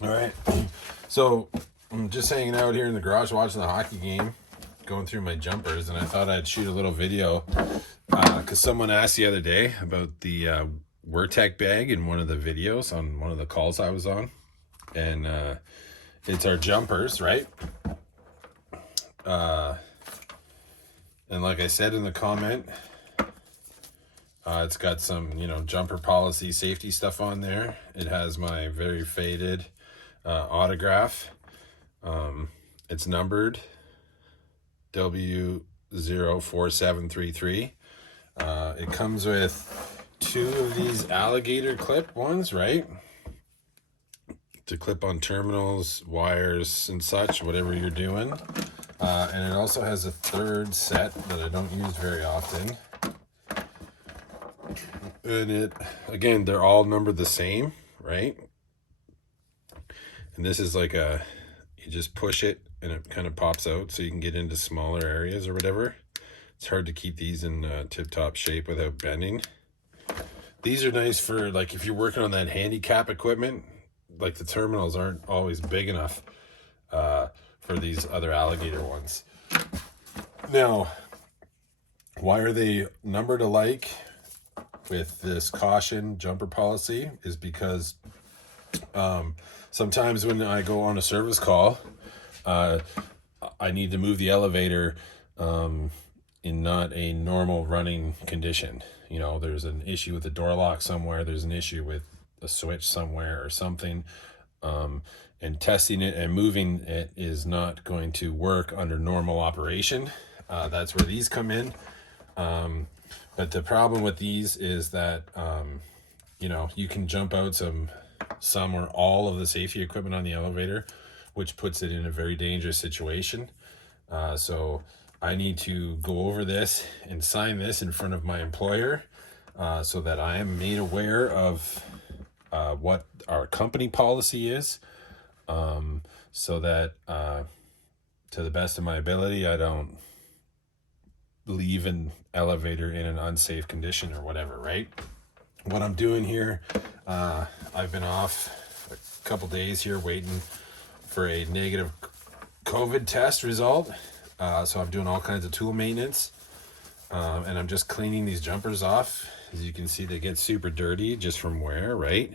All right. So I'm just hanging out here in the garage watching the hockey game, going through my jumpers, and I thought I'd shoot a little video because someone asked the other day about the Wurtec bag in one of the videos on one of the calls I was on. And it's our jumpers, right? And like I said in the comment, it's got some, jumper policy safety stuff on there. It has my very faded autograph. It's numbered W04733. It comes with 2 of these alligator clip ones, right? To clip on terminals, wires, and such, whatever you're doing. And it also has a 3rd set that I don't use very often. And again, they're all numbered the same, right? And this is like you just push it and it kind of pops out so you can get into smaller areas or whatever. It's hard to keep these in tip-top shape without bending. These are nice for, like, if you're working on that handicap equipment, like the terminals aren't always big enough for these other alligator ones. Now, why are they numbered alike with this caution jumper policy is because sometimes when I go on a service call, I need to move the elevator in not a normal running condition. There's an issue with the door lock somewhere, there's an issue with a switch somewhere or something, and testing it and moving it is not going to work under normal operation. That's where these come in. But the problem with these is that, you can jump out some or all of the safety equipment on the elevator, which puts it in a very dangerous situation. So I need to go over this and sign this in front of my employer so that I am made aware of what our company policy is, so that to the best of my ability, I don't leave an elevator in an unsafe condition or whatever, right? What I'm doing here, I've been off a couple days here waiting for a negative COVID test result. So I'm doing all kinds of tool maintenance, and I'm just cleaning these jumpers off. As you can see, they get super dirty just from wear, right?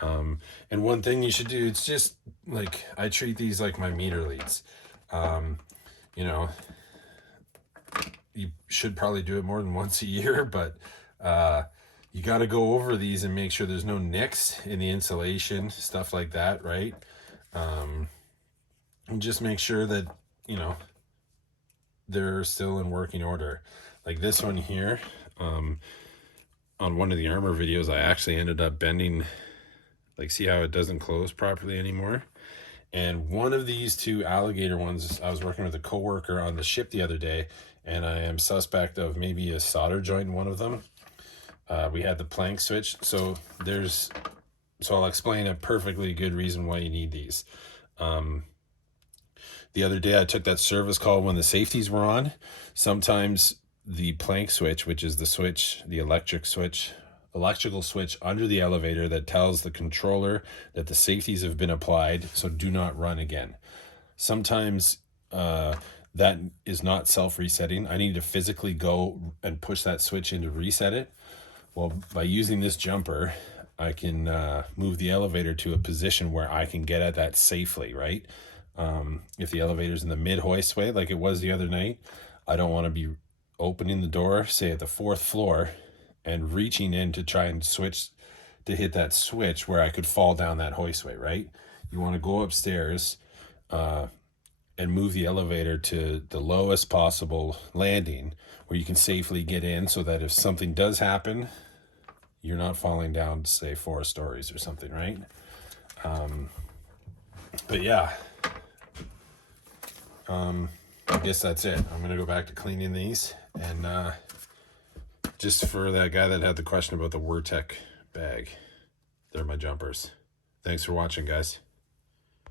And one thing you should do, it's just like, I treat these like my meter leads. You should probably do it more than once a year, but you got to go over these and make sure there's no nicks in the insulation, stuff like that, right? And just make sure that, they're still in working order. Like this one here, on one of the armor videos, I actually ended up bending, like, see how it doesn't close properly anymore? And one of these 2 alligator ones, I was working with a coworker on the ship the other day, and I am suspect of maybe a solder joint in one of them. We had the plank switch, so I'll explain a perfectly good reason why you need these. The other day I took that service call when the safeties were on. Sometimes the plank switch, which is the electrical switch under the elevator that tells the controller that the safeties have been applied, so do not run again. Sometimes that is not self-resetting. I need to physically go and push that switch in to reset it. Well, by using this jumper, I can move the elevator to a position where I can get at that safely, right? If the elevator's in the mid-hoistway, like it was the other night, I don't want to be opening the door, say at the 4th floor, and reaching in to try and hit that switch where I could fall down that hoistway, right? You want to go upstairs and move the elevator to the lowest possible landing where you can safely get in, so that if something does happen, you're not falling down, say, 4 stories or something, right? But yeah, I guess that's it. I'm gonna go back to cleaning these, and just for that guy that had the question about the Wurtec bag, they're my jumpers. Thanks for watching, guys.